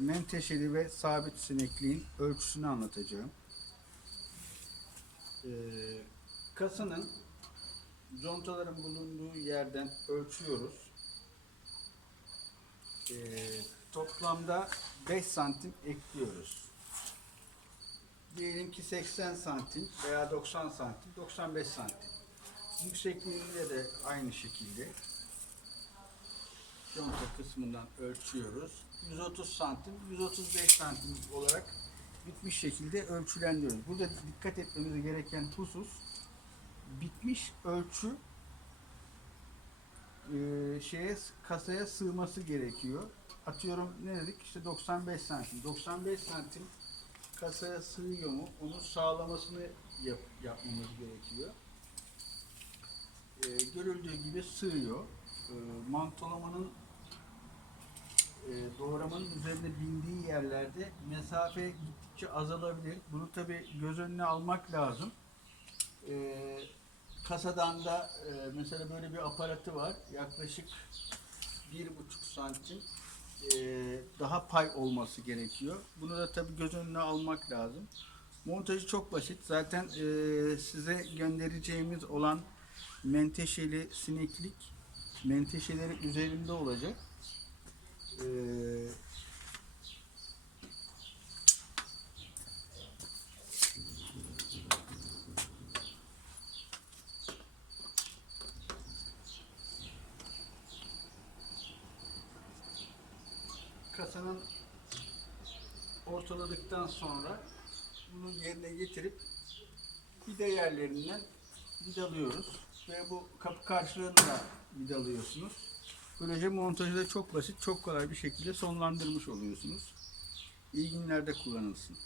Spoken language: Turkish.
Menteşeli ve sabit sinekliğin ölçüsünü anlatacağım. Ee, kasanın contaların bulunduğu yerden ölçüyoruz. Ee, toplamda 5 santim ekliyoruz. Diyelim ki 80 santim veya 90 santim, 95 santim. Yüksekliğinde de aynı şekilde conta kısmından ölçüyoruz. 130 santim, 135 santim olarak bitmiş şekilde ölçülendiriyoruz. Burada dikkat etmemiz gereken husus bitmiş ölçü e, şeye kasaya sığması gerekiyor. Atıyorum ne dedik? İşte 95 santim. 95 santim kasaya sığıyor mu? Onu sağlamasını yap, yapmamız gerekiyor. E, görüldüğü gibi sığıyor. E, mantolamanın doğramanın üzerine bindiği yerlerde mesafe gittikçe azalabilir. Bunu tabi göz önüne almak lazım. E, kasadan da e, mesela böyle bir aparatı var. Yaklaşık bir buçuk santim e, daha pay olması gerekiyor. Bunu da tabi göz önüne almak lazım. Montajı çok basit. Zaten e, size göndereceğimiz olan menteşeli sineklik menteşeleri üzerinde olacak. Kasanın ortaladıktan sonra bunu yerine getirip vida yerlerinden vidalıyoruz ve bu kapı karşılığını da vidalıyorsunuz. Böylece montajı da çok basit, çok kolay bir şekilde sonlandırmış oluyorsunuz. İyi günlerde kullanılsın.